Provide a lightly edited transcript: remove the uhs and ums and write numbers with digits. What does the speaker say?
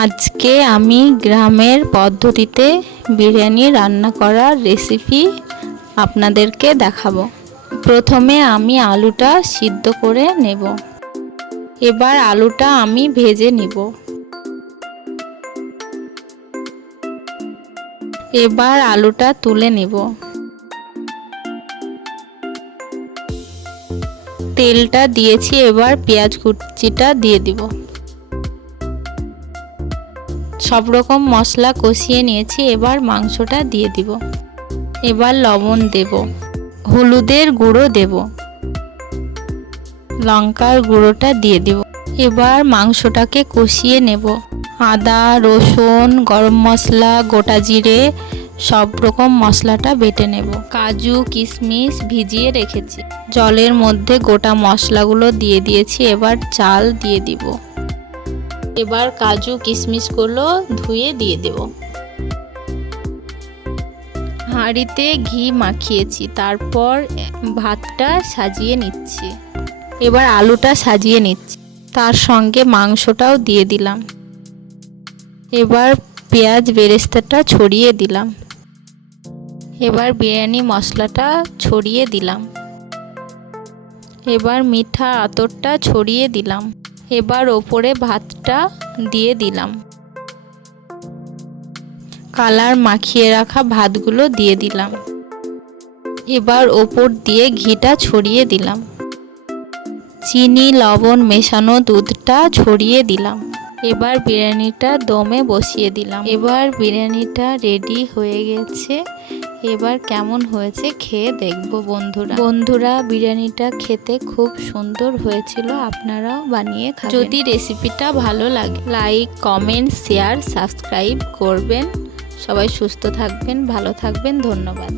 আজকে আমি গ্রামের পদ্ধতিতে বিরিয়ানি রান্না করার রেসিপি আপনাদেরকে দেখাবো। প্রথমে আমি আলুটা সিদ্ধ করে নেব। এবার আলুটা আমি ভেজে নিব। এবার আলুটা তুলে নেব। তেলটা দিয়েছি, এবার পেঁয়াজ কুচিটা দিয়ে দিব। সব রকম মশলা কষিয়ে নিয়েছি, এবার মাংসটা দিয়ে দিব। এবার লবণ দেব, হলুদের গুঁড়ো দেব, লঙ্কার গুঁড়োটা দিয়ে দিব। এবার মাংসটাকে কষিয়ে নেব। আদা, রসুন, গরম মশলা, গোটা জিরে সব রকম মশলাটা বেটে নেব। কাজু কিশমিশ ভিজিয়ে রেখেছি। জলের মধ্যে গোটা মশলাগুলো দিয়ে দিয়েছি, এবার চাল দিয়ে দিব। এবার কাজু কিশমিশগুলো ধুয়ে দিয়ে দেব। হাঁড়িতে ঘি মাখিয়েছি, তারপর ভাতটা সাজিয়ে নিচ্ছি। এবার আলুটা সাজিয়ে নিচ্ছি, তার সঙ্গে মাংসটাও দিয়ে দিলাম। এবার পেঁয়াজ বেরেস্তাটা ছড়িয়ে দিলাম। এবার বিরিয়ানি মশলাটা ছড়িয়ে দিলাম। এবার মিঠা আতরটা ছড়িয়ে দিলাম। এবার ওপরে ভাতটা দিয়ে দিলাম। কালার মাখিয়ে রাখা ভাতগুলো দিয়ে দিলাম। এবার ওপর দিয়ে ঘিটা ছড়িয়ে দিলাম। চিনি লবণ মেশানো দুধটা ছড়িয়ে দিলাম। এবার বিরিয়ানিটা দমে বসিয়ে দিলাম। এবার বিরিয়ানিটা রেডি হয়ে গেছে। এবার কেমন হয়েছে খেয়ে দেখবো বন্ধুরা বিরিয়ানিটা খেতে খুব সুন্দর হয়েছিল। আপনারাও বানিয়ে খাবেন। যদি রেসিপিটা ভালো লাগে লাইক কমেন্ট শেয়ার সাবস্ক্রাইব করবেন। সবাই সুস্থ থাকবেন, ভালো থাকবেন। ধন্যবাদ।